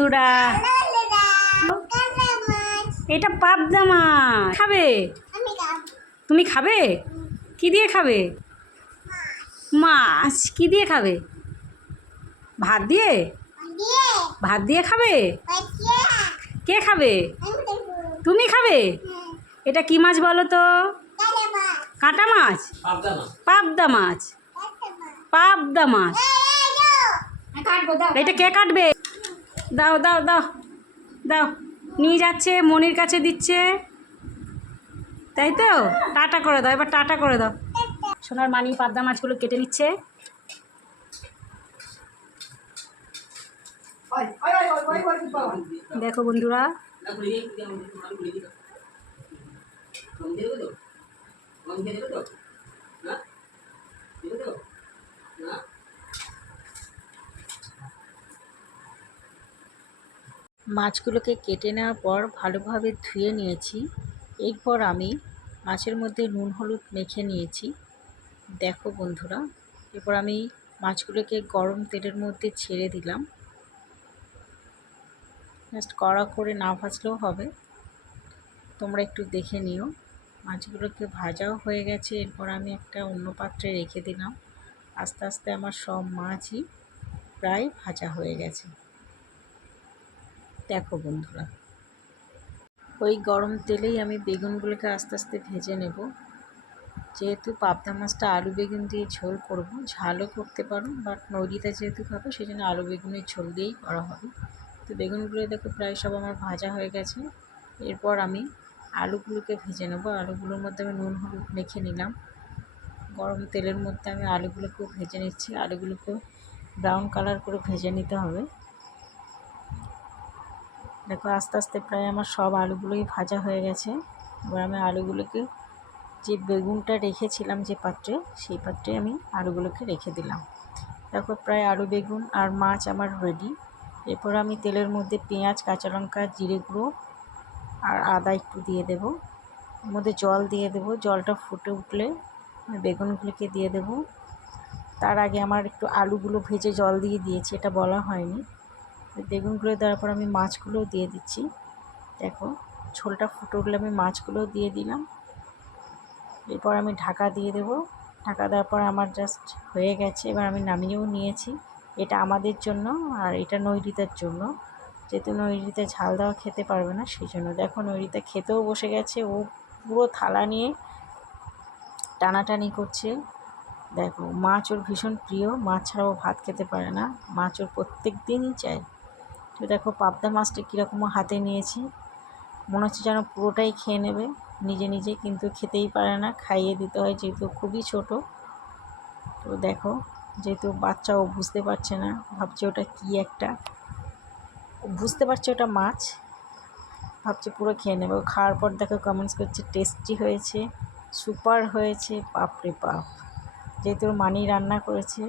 বন্ধুরা এটা পাবদা মাছ খাবে তুমি খাবে কি দিয়ে খাবে মাছ কি দিয়ে খাবে ভাত দিয়ে ভাত দিয়ে খাবে কে খাবে তুমি খাবে এটা কি মাছ বলো তো কাঁটা মাছ পাবদা মাছ পাবদা মাছ এটা কে কাটবে দাও দাও দাও দাও। নিয়ে যাচ্ছে, মনির কাছে দিচ্ছে। তাই তো? টাটা করে দাও, এবার টাটা করে দাও। সোনার মানি পাবদা মাছগুলো কেটে নিচ্ছে। দেখো বন্ধুরা। মাছগুলোকে কেটে নেওয়ার পর ভালোভাবে ধুয়ে নিয়েছি। এরপর আমি মাছের মধ্যে নুন, হলুদ মেখে নিয়েছি। দেখো বন্ধুরা, এরপর আমি মাছগুলোকে গরম তেলের মধ্যে ছেড়ে দিলাম। জাস্ট কড়া করে না ভাজলেও হবে। তোমরা একটু দেখে নিও। মাছগুলোকে ভাজাও হয়ে গেছে। এরপর আমি একটা অন্য পাত্রে রেখে দিলাম। আস্তে আস্তে আমার সব মাছই প্রায় ভাজা হয়ে গেছে। দেখো বন্ধুরা, ওই গরম তেলেই আমি বেগুনগুলোকে আস্তে আস্তে ভেজে নেব। যেহেতু পাবদা মাছটা আলু বেগুন দিয়ে ঝোল করব, ঝালও করতে পারো, বাট নদীতে যেহেতু খাব সেই জন্য আলু বেগুনের ঝোল দিয়েই করা হবে। তো বেগুনগুলো দেখো প্রায় সব আমার ভাজা হয়ে গেছে। এরপর আমি আলুগুলোকে ভেজে নেব। আলুগুলোর মধ্যে আমি নুন, হলুদ মেখে নিলাম। গরম তেলের মধ্যে আমি আলুগুলোকেও ভেজে নিচ্ছি। আলুগুলোকেও ব্রাউন কালার করে ভেজে নিতে হবে। দেখো আস্তে আস্তে প্রায় আমার সব আলুগুলোই ভাজা হয়ে গেছে। এবার আমি আলুগুলোকে যে বেগুনটা রেখেছিলাম যে পাত্রে, সেই পাত্রে আমি আলুগুলোকে রেখে দিলাম। দেখো প্রায় আলু, বেগুন আর মাছ আমার রেডি এরপর আমি তেলের মধ্যে পেঁয়াজ, কাঁচা লঙ্কা, জিরে গুঁড়ো আর আদা একটু দিয়ে দেব। এর মধ্যে জল দিয়ে দেব। জলটা ফুটে উঠলে বেগুনগুলোকে দিয়ে দেব। তার আগে আমার একটু আলুগুলো ভেজে জল দিয়ে দিয়েছি, এটা বলা হয়নি। বেগুনগুলো দেওয়ার পর আমি মাছগুলোও দিয়ে দিচ্ছি। দেখো, ঝোলটা ফুটে উঠলে আমি মাছগুলোও দিয়ে দিলাম। এরপর আমি ঢাকা দিয়ে দেবো। ঢাকা দেওয়ার পর আমার জাস্ট হয়ে গেছে, এবার আমি নামিয়েও নিয়েছি। এটা আমাদের জন্য আর এটা নৈরিতার জন্য। যেহেতু নৈরিতা ঝাল দেওয়া খেতে পারবে না, সেই জন্য। দেখো, নৈরিতা খেতেও বসে গেছে, ও পুরো থালা নিয়ে টানাটানি করছে। দেখো, মাছ ওর ভীষণ প্রিয়, মাছ ছাড়াও ভাত খেতে পারে না। মাছ ওর প্রত্যেক দিনই চায়। তো দেখো পাবদা মাছটা কীরকম হাতে নিয়েছি। মনে হচ্ছে যেন পুরোটাই খেয়ে নেবে। নিজে নিজে কিন্তু খেতেই পারে না, খাইয়ে দিতে হয় যেহেতু খুবই ছোট। তো দেখো, যেহেতু বাচ্চা ও বুঝতে পারছে না, ভাবছে ওটা কী একটা। বুঝতে পারছে ওটা মাছ, ভাবছে পুরো খেয়ে নেবে। খাওয়ার পর দেখো কমেন্টস করছে টেস্টি হয়েছে সুপার হয়েছে। বাপরে বাপ, যেহেতু মানি রান্না করেছে।